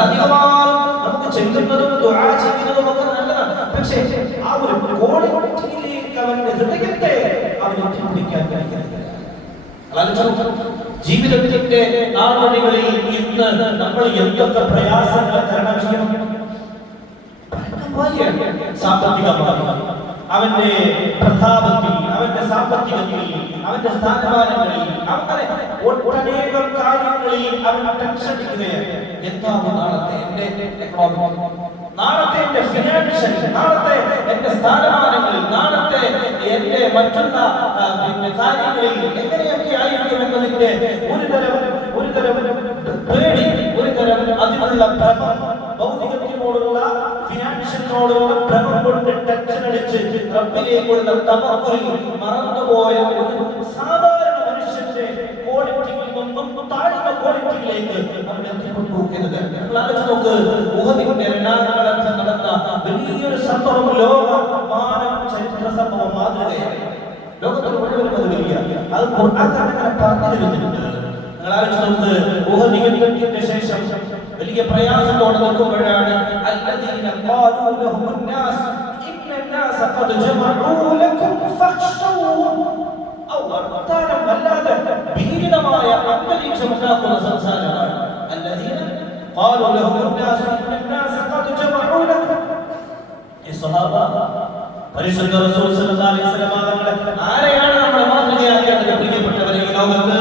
നമുക്ക് ചെല്ലുന്നതും ദുആ ചെയ്യുന്നതും ഒക്കെ നല്ലതാണ്. പക്ഷേ ആ ഒരു ക്വാളിറ്റിയിലേക്ക് അവന്റെ ഹൃദയത്തെ അവന് എത്തിപ്പിടിക്കാൻ കഴിയുന്നില്ല. ജീവിതത്തിന്റെ നാളുകളിൽ ഇന്ന് നമ്മൾ എന്തൊക്കെ പ്രയാസങ്ങൾ തരണം ചെയ്യണം. സാമ്പത്തികമായി, അവന്റെ പ്രതാപത്തിൽ, അവന്റെ സാമ്പത്തികത്തിൽ, അവന്റെ സ്ഥാനമാനങ്ങളിൽ, അങ്ങനെ ഒട്ടനേകം കാര്യങ്ങളിൽ അവൻ ടെൻഷൻ എടുക്കുകയാണ്. എന്താണ് നാളത്തെ എന്റെ എക്കണോമി, നാളത്തെ എന്റെ ഫിനാൻഷ്യൽ, നാളത്തെ എന്റെ സ്ഥാനമാനങ്ങൾ, നാളത്തെ എന്റെ മറ്റുള്ള കാര്യങ്ങളിൽ എങ്ങനെയൊക്കെ ആയിരിക്കും എന്നതിന്റെ ഒരു തരം പേടി, ഒരു തരം അതിനുള്ള ഭ്രമം, ഭൗതികത്തിനോടുള്ള ഫിനാൻഷ്യലിനോടുള്ള ഭ്രമം കൊണ്ട് ടെൻഷൻ അടിച്ച് റബ്ബിലേക്കുള്ള തവക്കുൽ മറന്നുപോയ ഒരു സാധാരണ മനുഷ്യന്റെ ക്വാളിറ്റിയിൽ നിന്നും താഴ്ന്ന ക്വാളിറ്റിയിലേക്ക് നമ്മൾ എത്തിക്കൊണ്ടിരിക്കുന്നത്. നോക്ക്, ഉഹദിന്റെ രണാങ്കളത്തിൽ നടന്ന വലിയൊരു സംഭവം, ലോകമാനം ചരിത്ര സംഭവം മാതൃകയാണ്. ലോകത്തിൽ മുഴുവനും അത് വലിയ അത് അങ്ങനെ പറഞ്ഞു തരുന്നുണ്ട്. നിങ്ങൾ ആലോചിച്ച് നോക്ക്, ഉഹദ് യുദ്ധത്തിന്റെ ശേഷം വലിയ പ്രയാസത്തോടെ നിൽക്കുമ്പോഴാണ് അല്ലദീന ഖാലൂ ലഹുൻ നാസ് ഇന്നന്നാസ ഖദ് ജമഉ ലക്കും ഫഖ്ശൗഹും. അവതാരം വല്ലാതെ ഭീകരമായ അന്തരീക്ഷം ഉണ്ടാക്കുന്ന സംസാരമാണ്. അല്ലദീന ഖാലൂ ലഹുൻ നാസ് ഇന്നന്നാസ ഖദ് ജമഉ ലക്കും. ഈ സ്വഹാബ പരിശുദ്ധ റസൂൽ സല്ലല്ലാഹു അലൈഹി വസല്ലം തങ്ങളെ ആരെയാണ് നമ്മൾ മാതൃകയാക്കേണ്ടത്? പ്രിയപ്പെട്ടവരെ, ഈ ലോകത്ത്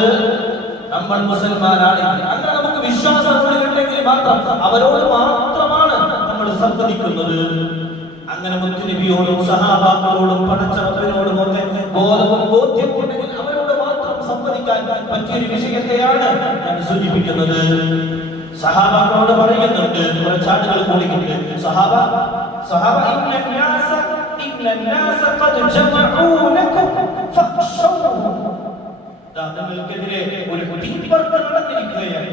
നമ്മൾ മുസൽമാനാണെങ്കിൽ അങ്ങനെ നമുക്ക് വിശ്വാസമുണ്ടെങ്കിൽ മാത്രം അവരോട് മാത്രമാണ് നമ്മൾ സംവദിക്കുന്നത്. അങ്ങനെ മുത്തുനബിയോടും സഹാബാക്കളോടും പടച്ചറബിനോടും ഒക്കെ ബോധവും ബോധ്യവും ഉണ്ടെങ്കിൽ അവരോട് മാത്രം സംവദിക്കാൻ പറ്റിയൊരു വിഷയത്തെയാണ് ഞാൻ സൂചിപ്പിക്കുന്നത്. സഹാബാക്കളോട് പറയുന്നുണ്ട്, കുറച്ചാളുകൾ കൂടിയിട്ട് സഹാബ ഇന്നന്നാസ ഖദ് ജമഉ ലക്കും ഫഖ്ശൗഹും. നിങ്ങൾക്കെതിരെ ഒരു തീപ്പറത്ത് നടന്നിരിക്കുകയാണ്.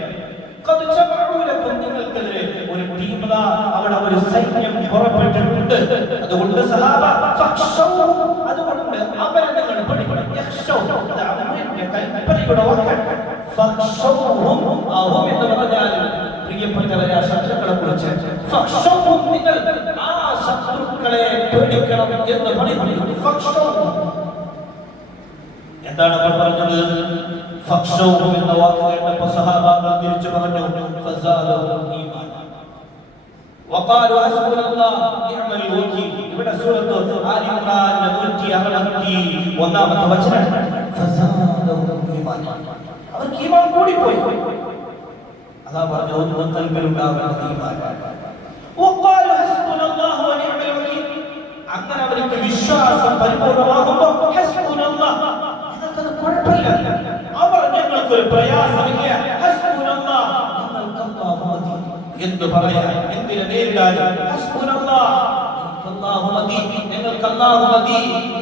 നിങ്ങൾക്കെതിരെ ഒരു തീവ്രത, അവിടെ ഒരു സൈന്യം പുറപ്പെട്ടിട്ടുണ്ട്. അതുകൊണ്ട് സഹാബ അതുകൊണ്ട് അവരെ നിങ്ങൾ പഠിക്കണം. കൽപ്പനയുടെ വാക്കാണ് എന്ന് പറഞ്ഞാൽ, പ്രിയപ്പെട്ടവരെ, ആ ശത്രുക്കളെ കുറിച്ച് നിങ്ങൾ ആ ശത്രുക്കളെ പേടിക്കണം എന്ന് പഠിപ്പിക്കുന്നു. എന്താണ് അവർ പറഞ്ഞത്? ഫഖ്ശൗഹും എന്ന വാക്ക് കേട്ടപ്പോൾ സഹാബാക്കൾ തിരിച്ചു പറഞ്ഞു ഫസാദഹും ഈമാൻ വഖാലു ഹസ്ബുനല്ലാഹ് നിഅമൽ വകീൽ. ഇവിടെ സൂറത്ത് ആലി ഇംറാൻ 161 വചനം. ഫസാദഹും ഈമാൻ, അവർക്ക് ഈമാൻ കൂടിപ്പോയി. അല്ലാഹു പറഞ്ഞു, ഒന്നും കൽബിലുണ്ടാവേണ്ട ഈമാൻ. വഖാലു ഹസ്ബുനല്ലാഹു വ നിഅമൽ വകീൽ. അങ്ങനെ അവർക്ക് വിശ്വാസം പരിപൂർണമാകുമ്പോൾ ഹസ്ബുനല്ലാഹ്, കുഴപ്പമില്ല, അവർ ഞങ്ങൾക്കൊരു പ്രയാസമില്ല, എന്ന് പറയാൻ, എന്തിനെ നേരിടാനും ഞങ്ങൾക്ക് അല്ലാഹു മതി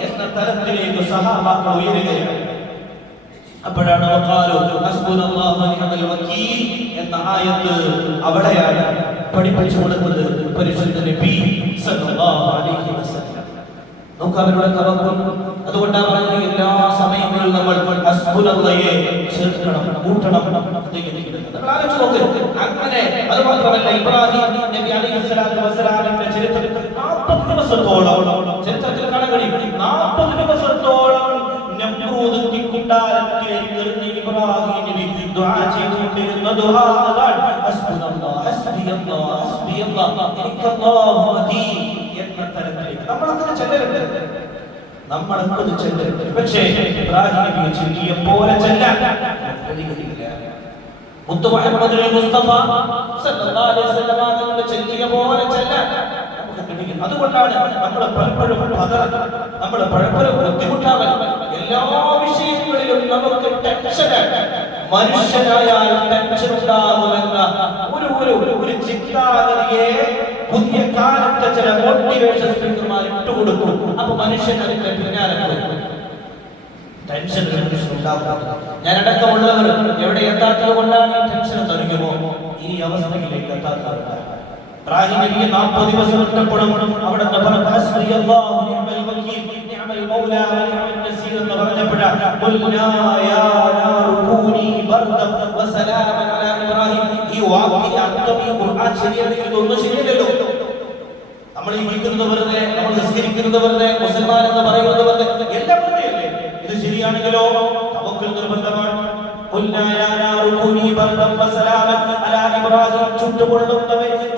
എന്ന തലത്തിലേക്ക് സഹാബാക്കൾ ഉയരുകയാണ്. അപ്പോഴാണ് വഖാലു ഹസ്ബുനല്ലാഹു വ നിഅമൽ വകീൽ എന്ന ആയത്ത് അവിടെയാണ് പഠിപ്പിച്ചു കൊടുത്തത് പരിശുദ്ധ നബി സല്ലല്ലാഹു അലൈഹി വസല്ലം. നമുക്ക് അവരുടെ തവക്കുൽ. അതുകൊണ്ടാണ് പറയുന്നത്, എല്ലാ സമയങ്ങളിലും നമ്മൾ ഹസ്ബുനല്ലാഹയെ ചേർക്കണം, കൂട്ടണം. അങ്ങനെ അത് മാത്രമല്ല, ഇബ്രാഹിം നബി അലൈഹിസ്സലാത്തു വസ്സലാമിന്റെ ചരിത്രത്തിൽ 40 ദിവസത്തോളം ചരിത്രത്തിൽ കാണാൻ കഴിയും. 40 ദിവസത്തോളം നമ്രൂദ് കൊട്ടാരത്തിലേക്ക് ഇബ്രാഹിം നബി ദുആ ചെയ്തുകൊണ്ടിരുന്ന ദുആ അതാണ് ഹസ്ബുനല്ലാഹ് ഹസ്ബിയല്ലാഹ് ഹസ്ബിയല്ലാഹ് ഇൻകല്ലാഹു മദീ എന്ന തരത്തിലേക്ക് നമ്മളങ്ങനെ ചെല്ലരുത്. പക്ഷേ ഇബ്രാഹിം നബി ചൊല്ലിയ പോലെ ചെല്ലാൻ മുത്തു മുഹമ്മദ് മുസ്തഫ സല്ലല്ലാഹു അലൈഹി വസല്ലം തങ്ങൾ ചൊല്ലിയ പോലെ ചെല്ലാൻ നമുക്ക് കഴിയും. അതുകൊണ്ടാണ് നമ്മൾ പലപ്പോഴും ബുദ്ധിമുട്ടാവൽ. എല്ലാ വിഷയങ്ങളിലും നമുക്ക് ടെൻഷനാണ്. മനുഷ്യനായാൽ ടെൻഷൻ ഉണ്ടാകുമെന്ന ഒരു ചിന്താഗതിയെ പുതിയ കാലത്തെ ചില മോട്ടിവേഷൻ സ്പീക്കർമാർ ഇട്ടുകൊടുക്കും. അപ്പൊ മനുഷ്യൻ അതിന്റെ പിന്നാലെ ടെൻഷൻ ഉണ്ടാകും. ഞാൻ അടക്കമുള്ളവർ എവിടെ എത്താത്തത് കൊണ്ടാണ് ഈ ടെൻഷൻ എന്നറിയുമോ? ഈ അവസ്ഥയിലേക്ക് എത്താത്തത്. ഇബ്രാഹിം നബിയെ 40 ദിവസം ഇട്ടപ്പെടും. അവിടെ ഹസ്ബിയല്ലാഹു നിഅമൽ വകീൽ നിഅമൽ മൗലാ വ നിഅമൽ നസീർ എന്ന് പറഞ്ഞപ്പോഴാണ് ഖുൽനാ യാ നാറു കൂനി ബർദൻ വ സലാമൻ അലാ ഇബ്രാഹിം. ഈ വാക്കിന്റെ അർത്ഥം ഈ ഖുർആൻ ശരിയല്ലെങ്കിൽ ഇതൊന്നും ശരിയല്ലല്ലോ. നമ്മൾ ഈ വിളിക്കുന്നത് വെറുതെ, നമ്മൾ നിസ്കരിക്കുന്നത് വെറുതെ, മുസൽമാൻ എന്ന് പറയുന്നത് വെറുതെ, എല്ലാം വെറുതെയല്ലേ? ഇത് ശരിയാണെങ്കിലോ തവക്കുൽ നിർബന്ധമാണ്.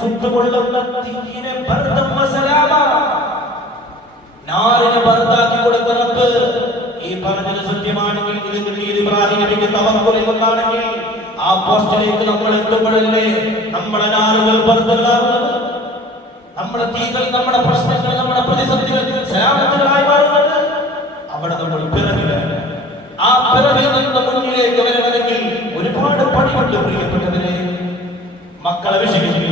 ചുട്ടുകൊള്ളുന്ന തീരെ നാരിനെ ബർദാക്കി കൊടുത്ത റബ്ബ് ഈ പറഞ്ഞത് സത്യമാണെങ്കിൽ, ഇത് കിട്ടിയത് ഇബ്രാഹിം നബിക്ക് തവക്കുൽ കൊണ്ടാണെങ്കിൽ, ആ പോസ്റ്റിലേക്ക് നമ്മൾ എത്തുമ്പോഴല്ലേ നമ്മുടെ നാരുകൾ ബർദാകുന്നത്, നമ്മുടെ തീകൾ, നമ്മുടെ പ്രശ്നങ്ങൾ, നമ്മുടെ പ്രതിസന്ധികൾ സലാമത്തുകളായി മാറുന്നത്. അവിടെ നമ്മൾ പിറകിലാണ്. ആ പിറകിൽ നിന്ന് മുന്നിലേക്ക് വരണമെങ്കിൽ ഒരുപാട് പണിയുണ്ട് പ്രിയപ്പെട്ടവരെ. മക്കളെ വിഷയത്തിൽ,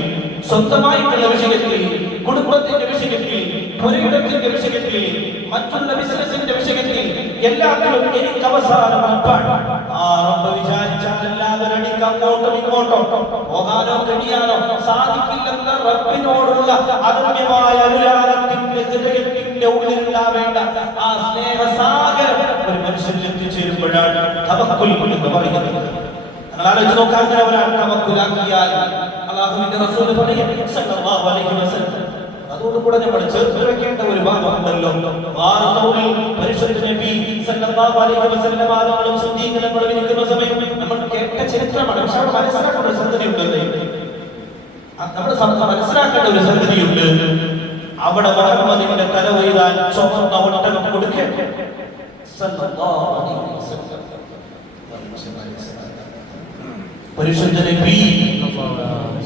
സ്വന്തമായിട്ടുള്ള വിഷയത്തിൽ, കുടുംബത്തിന്റെ വിഷയത്തിൽ, പുരയിടത്തിന്റെ വിഷയത്തിൽ, മറ്റുള്ള ബിസിനസിന്റെ വിഷയത്തിൽ, എല്ലാത്തിലും എനിക്ക് അവസാനം ആ റബ്ബ് വിചാരിച്ചാലല്ലാതെ എനിക്ക് അങ്ങോട്ടും ഇങ്ങോട്ടോ പോകാനോ കഴിയാനോ സാധിക്കില്ലെന്ന റബ്ബിനോടുള്ള അദമ്യമായ അനുരാഗത്തിന്റെ ഹൃദയത്തിന്റെ ഉള്ളിലുണ്ടാവേണ്ട ആ സ്നേഹസാഗരം ഒരു മനുഷ്യനിൽ എത്തിച്ചേരുമ്പോഴാണ് തവക്കുൽ എന്ന് പറയുന്നത്. നിങ്ങൾ ആലോചിച്ച് നോക്കാൻ ഒരാൾ തവക്കുലാക്കിയാൽ അല്ലാഹുവിന്റെ റസൂൽ പറയും സല്ലല്ലാഹു അലൈഹി വസല്ലം, അതോടുകൂടെ നമ്മൾ ചേർത്ത് വെക്കേണ്ട ഒരു ഭാഗമുണ്ടല്ലോ. പരിശുദ്ധ നബി സല്ലല്ലാഹു അലൈഹി വസല്ലം ആളുകളും സുന്നീകളും ഇരിക്കുന്ന സമയം നമ്മൾ കേട്ട ചരിത്രമാണ്. പക്ഷെ അവിടെ മനസ്സിലാക്കേണ്ട ഒരു സംഗതിയുണ്ട്. നമ്മൾ മനസ്സിലാക്കേണ്ട ഒരു സംഗതിയുണ്ട്. അവിടെ മുഹമ്മദിന്റെ തല കൊയ്യാൻ ചുവന്ന ഒട്ടകം കൊടുക്കേ സല്ലല്ലാഹു അലൈഹി വസല്ലം. പരിശുദ്ധ നബി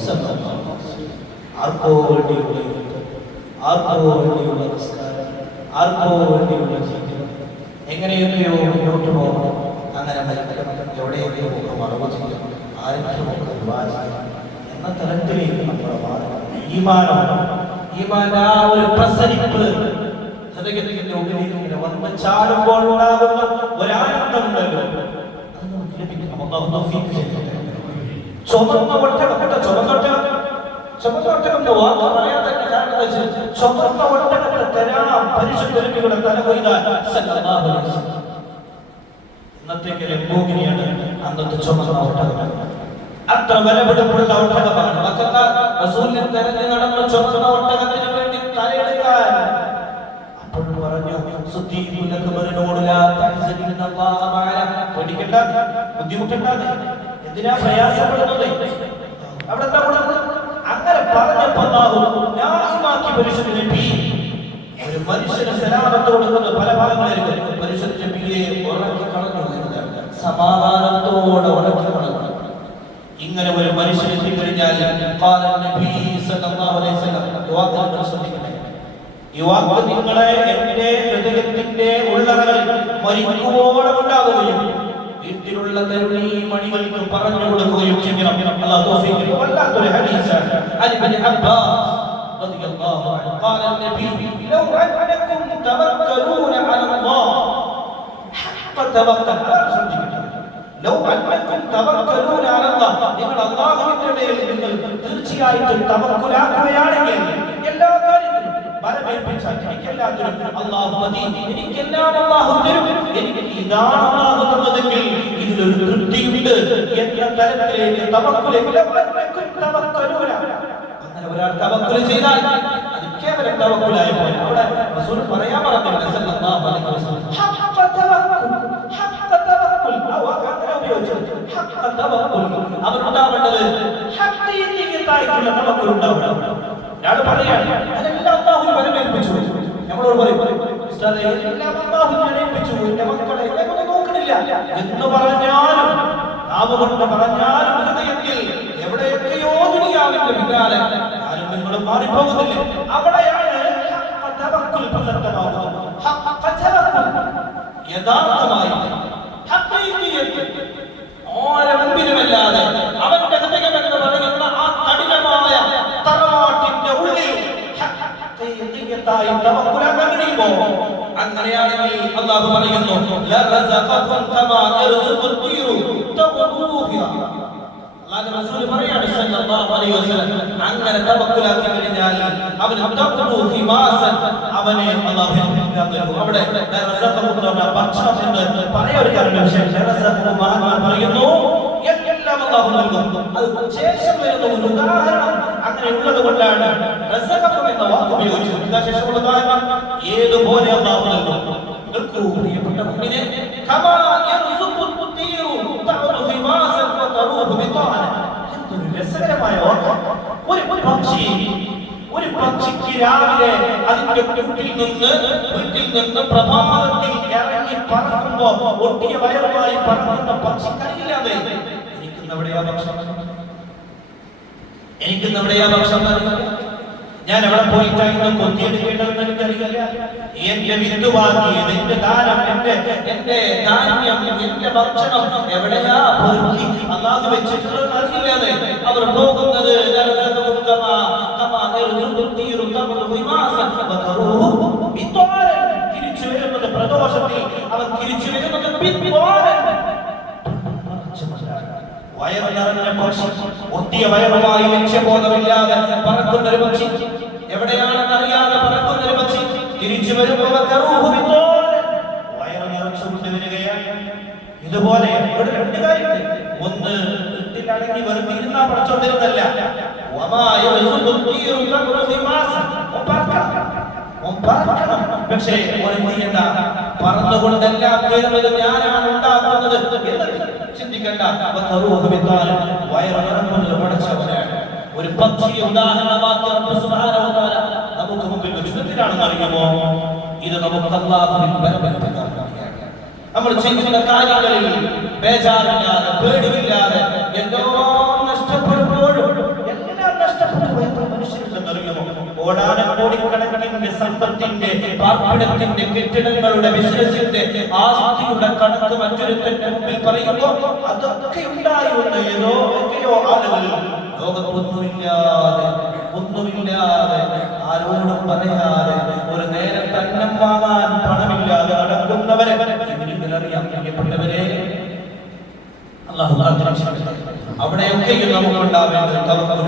സല്ലല്ലാഹു അലൈഹി വസല്ലം ആർക്കോ വേണ്ടിയുള്ള ആർക്കോ വേണ്ടിയുള്ള നിസ്കാരം, ആർക്കോ വേണ്ടിയുള്ള ജീവിതം, എങ്ങനെയൊക്കെയോ മുന്നോട്ട് പോകണം, അങ്ങനെ മരിക്കണം, എവിടെയൊക്കെയോ ഒക്കെ മറവ് ചെയ്യണം, ആരെങ്കിലും ഒക്കെ വിവാഹിക്കണം എന്ന തലത്തിലേക്ക് നമ്മൾ മാറണം. ഈമാന്റെ ആ ഒരു പ്രസരിപ്പ് ഹൃദയത്തിന്റെ ഉള്ളിലേക്ക് ഇങ്ങനെ വന്ന് ചാടുമ്പോൾ ഉണ്ടാകുന്ന ഒരാനന്ദമുണ്ടല്ലോ, അതൊന്നും ലഭിക്കണം. അല്ലാഹു തൗഫീഖ് ചെയ്യട്ടെ. ചുവന്ന ഒട്ടകത്തിന്റെ വാക്ക് പറയാൻ തന്നെ കാരണം ചുവന്ന ഒട്ടകത്തെ തരാം പരിശുദ്ധ നബിയുടെ തല കൊയ്താൽ സല്ലല്ലാഹു അലൈഹി വസല്ലം. ഇന്നത്തെ ലംബോഗിനിയാണ് അന്നത്തെ ചുവന്ന ഒട്ടകം. അത്ര വിലപിടിപ്പുള്ള ഒട്ടകമാണ്. മക്കക്കാർ റസൂലിനെ തെരഞ്ഞു നടന്ന ചുവന്ന ഒട്ടകത്തിന് വേണ്ടി തലയെടുക്കാൻ അപ്പോൾ പറഞ്ഞു, ബുദ്ധിമുട്ടുണ്ടാതെ എന്തിനാ പ്രയാസപ്പെടുന്നത്, അവിടെ എന്താ കൊടുക്കുന്നത്? അങ്ങനെ പറഞ്ഞപ്പോ ന്യായമാക്കി പരിശുദ്ധ നബി ഒരു മനുഷ്യന് സലാമത്ത് കൊടുക്കുന്ന പല ഭാഗങ്ങളിലും പരിശുദ്ധ നബിയെ ഉറക്കി കളഞ്ഞു, സമാധാനത്തോടെ ഉറക്കി കളഞ്ഞു. ഇങ്ങനെ ഒരു മനുഷ്യൻ എത്തിക്കഴിഞ്ഞാൽ നിങ്ങളെ എന്റെ ഹൃദയത്തിന്റെ ഉള്ളറകളിൽ മരിക്കുവോളം ഉണ്ടാകുകയും വീട്ടിലുള്ള തരുണീ മണികൾക്ക് പറഞ്ഞു കൊടുക്കുകയും ചെയ്യണം. അല്ലാഹു തൗഫീഖ്. വല്ലാത്തൊരു ഹദീസാണ്. ഇബ്നു അബ്ബാസ് റളിയല്ലാഹു അൻഹു قال النبي لو انكم توكلون على الله حق توكل لو انكم توكلون على الله നിങ്ങൾ അല്ലാഹുവിന്റെ മേൽ നിങ്ങൾ തീർച്ചയായിട്ടും തവക്കുലാക്കുകയാണെങ്കിൽ എല്ലാ കാര്യത്തിലും ബലമേൽപ്പിച്ചാൽ എനിക്കെല്ലാത്തിനും അല്ലാഹു മതി, എനിക്കെല്ലാം അല്ലാഹു തരും, എനിക്ക് ഇതാണ് അല്ലാഹു തന്നതെങ്കിൽ ഇതിലൊരു തൃപ്തിയുണ്ട് എന്ന തരത്തിലേക്ക് തവക്കുൽ. അങ്ങനെ ഒരാൾ തവക്കുൽ ചെയ്താൽ അത് കേവലം തവക്കുലായി പോയി. അവിടെ റസൂൽ പറയാൻ പറഞ്ഞില്ല സല്ലല്ലാഹു അലൈഹി വസല്ലം ഹഖ്ഖ തവക്കുൽ, ഹഖ്ഖ തവക്കുൽ. അങ്ങനെ ഉപയോഗിച്ചു ഹഖ്ഖ തവക്കുൽ. അവരുണ്ടാവേണ്ടത് ഹഖീഖിയായിട്ടുള്ള തവക്കുൽ ഉണ്ടാവണം. ഞാൻ പറയാം അതെല്ലാം അല്ലാഹുവിനെ ബലമേൽപ്പിച്ചു. നമ്മളോട് പറയും ഉസ്താദേ എല്ലാം അല്ലാഹുവിനെ ഏൽപ്പിച്ചു, എന്റെ മക്കളെ എന്നെ നോക്കണില്ല എന്ന് പറഞ്ഞാലും നാവുകൊണ്ട് പറഞ്ഞാലും ഹൃദയത്തിൽ എവിടെയൊക്കെയോ ദുനിയാവിന്റെ പിന്നാലെ ഞാനും നിങ്ങളും മാറിപ്പോകുന്നില്ല. അവിടെയാണ് ഹഖ്ഖ തവക്കുൽ പ്രസക്തമാകുന്നത്. ഹഖ്ഖ തവക്കുൽ യഥാർത്ഥമായി ഓരോ മുമ്പിലുമല്ലാതെ അവന്റെ ഹൃദയം എന്ന് പറയുന്ന ആ കഠിനമായ തറവാട്ടിന്റെ ഉള്ളിൽ അങ്ങനെയാണെങ്കിൽ അല്ലാഹു പറയുന്നു ലറസഖകും കമാ യർസുഖു തീറു തഖൂഹി. അല്ലാഹു റസൂൽ പറയാണ് സല്ലല്ലാഹു അലൈഹി വസല്ലം അങ്ങനെ തവക്കുലാക്കി കഴിഞ്ഞാൽ അവൻ തഖൂഹി മാസൻ അവനെ അല്ലാഹു നൽകും. അവിടെ ലറസഖകും എന്ന ഭക്ഷണം എന്ന് പറയാൻ ഒരു കാരണം. ലറസഖു മഹാന്മാർ പറയുന്നു എല്ലാം അല്ലാഹു നൽകും. അത് ശേഷം വരുന്ന ഒരു ഉദാഹരണം അങ്ങനെയുള്ളത് കൊണ്ടാണ് റസഖക്കും എന്ന വാക്ക് ഉപയോഗിച്ചത്. എന്താ ശേഷമുള്ള ഉദാഹരണം? ഏതുപോലെ അല്ലാഹു നൽകും. കേൾക്കൂ പ്രിയപ്പെട്ട മുഅ്മിനേ, കമാ യർസുഖു തീറു തഅറു ഹിമാസൻ വതറൂഹു ബിതാന. എന്തൊരു രസകരമായ വാക്ക്. ഒരു പക്ഷിക്ക് രാവിലെ അതിന്റെ വീട്ടിൽ നിന്ന് പ്രഭാതത്തിൽ ഇറങ്ങി പറക്കുമ്പോ ഒട്ടിയ വയറുമായി പറക്കുന്ന പക്ഷിക്കറിയില്ലാതെ എനിക്കിന്നെവിടെയാ ഭക്ഷണം ഞാൻ എവിടെ പോയിട്ടായിരുന്നു കൊത്തിയെടുക്കേണ്ടതെന്ന് എനിക്കറിയില്ല. എന്റെ വിത്ത് വാങ്ങിയത്, എന്റെ ദാനം, എന്റെ ധാന്യം, എന്റെ ഭക്ഷണം എവിടെയാ പോയി അല്ലാഹു വെച്ചിട്ടുള്ളത് അറിയില്ലാതെ അവർ പോകുന്നത് തിരിച്ചു വരുന്നത് പ്രദോഷത്തിൽ, അവൻ തിരിച്ചു വരുന്നത് വയറ് നിറഞ്ഞ പക്ഷി, ഒട്ടിയ വയറുമായി ലക്ഷ്യബോധമില്ലാതെ പറക്കുന്ന ഒരു പക്ഷി, എവിടെയാണെന്ന് അറിയാതെ പറക്കുന്ന ഒരു പക്ഷി തിരിച്ചു വരുമ്പോൾ വയറ് നിറച്ചുകൊണ്ട് വരികയാണ്. ഇതുപോലെ ഇവിടെ രണ്ട് കാര്യമുണ്ട്. ഒന്ന്, വീട്ടിലാണെങ്കിൽ വെറുതെ ഇരുന്നാ പഠിച്ചോണ്ടിരുന്നല്ല. പക്ഷേ പറന്നുകൊണ്ടെല്ലാം തീരുന്നത് ഞാനാണ് ഉണ്ടാക്കുന്നത് എന്നത് ചിന്തിക്കണ്ട. വയറിറങ്ങുന്നത് പഠിച്ചവനാണ്. ഒരു പക്ഷിയെ ഉദാഹരണമാക്കി റബ്ബ് സുബ്ഹാനഹു വ തആല നമുക്ക് മുമ്പിൽ വെച്ചു. എന്തിനാണെന്ന് അറിയുമോ? ഇത് നമുക്ക് അല്ലാഹുവിൽ ബരക്കത്താണ്. നമ്മൾ ചെയ്യുന്ന കാര്യങ്ങളിൽ ബേജാറില്ലാതെ, പേടിയില്ലാതെ, എല്ലാം നഷ്ടപ്പെടുമ്പോഴും എല്ലാം നഷ്ടപ്പെട്ടു എത്ര മനുഷ്യരുണ്ടെന്നറിയുമോ? കോടാനക്കോടിക്കണക്കിന്റെ സമ്പത്തിന്റെ, പാർപ്പിടത്തിന്റെ, കെട്ടിടങ്ങളുടെ, ബിസിനസിന്റെ, ആസ്തിയുടെ കണക്ക് മറ്റൊരുത്തന്റെ മുമ്പിൽ പറയുമ്പോൾ അതൊക്കെ ഉണ്ടായിരുന്ന ഏതോ ആളുകൾ ഒന്നുമില്ലാതെ ആരോടും പറയാതെ ഒരു നേരത്തെ അന്നം വാങ്ങാൻ പണമില്ലാതെ നടക്കുന്നവരെ അറിയാൻ പ്രിയപ്പെട്ടവരെ, അല്ലാഹു അവിടെയൊക്കെയും നമുക്കുണ്ടാവേണ്ടത് തവക്കുൽ.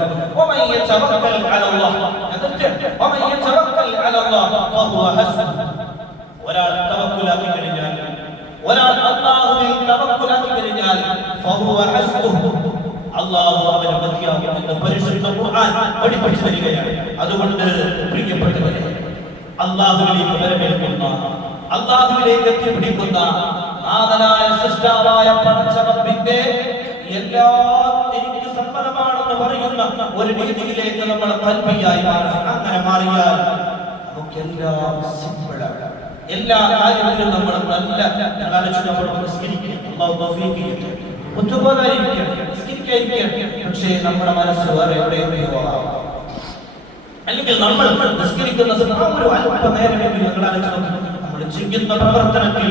ഒരാൾ തവക്കുലാക്കി കഴിഞ്ഞാൽ, ഒരാൾ അല്ലാഹുവിൽ തവക്കുലാക്കി കഴിഞ്ഞാൽ അല്ലാഹു അവനെ മതിയാകുമെന്ന് പരിശുദ്ധ ഖുർആൻ പഠിപ്പിച്ചു തരികയാണ്. അതുകൊണ്ട് പ്രിയപ്പെട്ടവരെ, അല്ലാഹുവിലേക്ക് വരവേൽക്കുന്ന, അല്ലാഹുവിലേക്ക് എത്തിപ്പിടിക്കുന്ന നാഥനായ സൃഷ്ടാവായ പടച്ച റബ്ബിന്റെ എല്ലാം എനിക്ക് സമ്മതമാണെന്ന് പറയുന്ന ഒരു രീതിയിലേക്ക് നമ്മൾ കൽബിയായി മാറണം. അങ്ങനെ മാറിയാൽ നമുക്കെല്ലാം സിമ്പിളാണ്. എല്ലാ കാര്യത്തിലും നമ്മൾ നല്ല പക്ഷേ നമ്മുടെ മനസ്സ് വേറെ എവിടെയോ ആവാം. അല്ലെങ്കിൽ നമ്മൾ നിസ്കരിക്കുന്ന അല്പനേരമെങ്കിലും നമ്മൾ ചെയ്യുന്ന പ്രവർത്തനത്തിൽ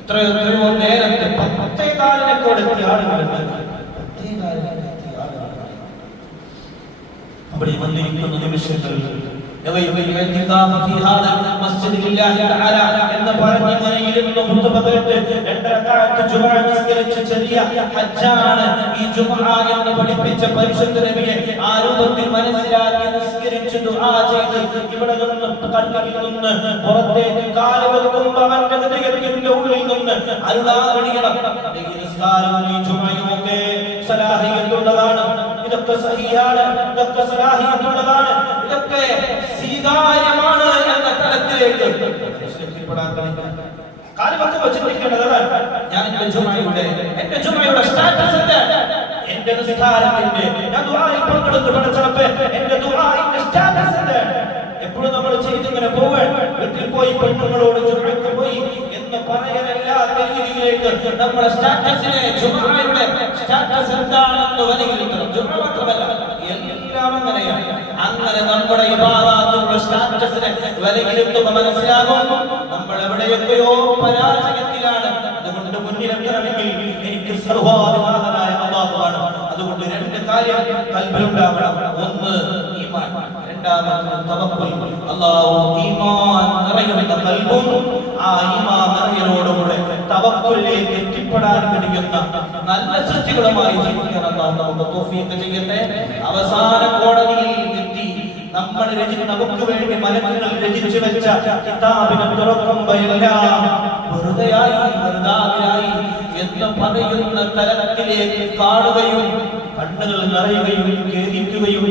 എത്രയോ നേരത്തെ 10:15 ആളുകളുണ്ട്. അവിടെ വന്നിരിക്കുന്ന നിമിഷങ്ങൾ എന്ന് പറഞ്ഞിരുന്ന ഖുതുബ കേട്ട് 2 റക്അത്ത് ജുമുഅ നിസ്കരിച്ച് ചെറിയ ഹജ്ജാണ് ഈ ജുമുഅ എന്ന് പഠിപ്പിച്ച പരിശുദ്ധ നബിയെ ആ രൂപത്തിൽ മനസ്സിലാക്കി നിസ്കരിച്ച് ദുആ ചെയ്ത് ഇവിടെ നിന്ന് കണ്ണിൽ നിന്ന് പുറത്തേക്ക് കാല് വെക്കുമ്പോൾ അവന്റെ ഹൃദയത്തിന്റെ ഉള്ളിൽ നിന്ന് അരുളാകണിയണം. ഈ നിസ്കാരം ഈ ജുമുഅയൊക്കെ സലാഹിയത്തുള്ളതാണ്. ഇതൊക്കെ സഹിയാണ്, ഇതൊക്കെ സലാഹിയത്തുള്ളതാണ്, ഇതൊക്കെ സ്വീകാര്യമാണ് എന്ന തലത്തിലേക്ക് ഞാൻ എന്റെ ജുമയുടെ സ്റ്റാറ്റസ് എന്താണ്? എന്റെ നിസ്കാരത്തിന്റെ, ഞാൻ ദുആയിൽ പങ്കെടുത്ത് പഠിച്ചപ്പോൾ എന്റെ ദുആയിന്റെ സ്റ്റാറ്റസ് എന്താണ്? എപ്പോഴും നമ്മൾ ചെയ്തിങ്ങനെ പോവാൻ, വീട്ടിൽ പോയി പെണ്ണുങ്ങളോട് ജുമയ്ക്ക് പോയി എന്ന് പറയാനല്ലാത്ത രീതിയിലേക്ക് നമ്മുടെ സ്റ്റാറ്റസിനെ, ജുമയുടെ സ്റ്റാറ്റസ് എന്താണെന്ന് വിലയിരുത്തണം. ജുമ മാത്രമല്ല, എല്ലാം അങ്ങനെയാണ്. അങ്ങനെ നമ്മുടെ ഇബാദത്തുകളുടെ സ്റ്റാറ്റസിനെ വിലയിരുത്തുമ്പോൾ മനസ്സിലാകും നമ്മൾ എവിടെയൊക്കെയോ പരാജയത്തിലാണ്. അതുകൊണ്ട് മുന്നിലെത്തണമെങ്കിൽ എനിക്ക് സർവ്വാധിനാഥനായ അല്ലാഹുവാണ്. അതുകൊണ്ട് 2 കാര്യം കൽബിലുണ്ടാവണം. ഒന്ന് ഈമാൻ, രണ്ടാമത് തവക്കുൽ. അല്ലാഹു ഈമാൻ നിറയുന്ന കൽബും ആ ഈമാൻ നിറയലോടുകൂടെ തവക്കുലിലേക്ക് എത്തിപ്പെടാൻ കഴിയുന്ന നല്ല സൃഷ്ടികളുമായി ജീവിക്കാൻ അല്ലാഹു നമുക്ക് തൗഫീഖ് ചെയ്യട്ടെ. അവസാന കോടതിയിൽ എത്തി നമുക്ക് വേണ്ടി മലക്കുകൾ രചിച്ചു വെച്ച കിതാബിനെ തുറക്കുമ്പോഴെല്ലാം വെറുതെയായി വെറുതാവിലായി എന്ന് പറയുന്ന തലത്തിലേക്ക് കാണുകയും കണ്ണുകൾ നിറയുകയും ഖേദിക്കുകയും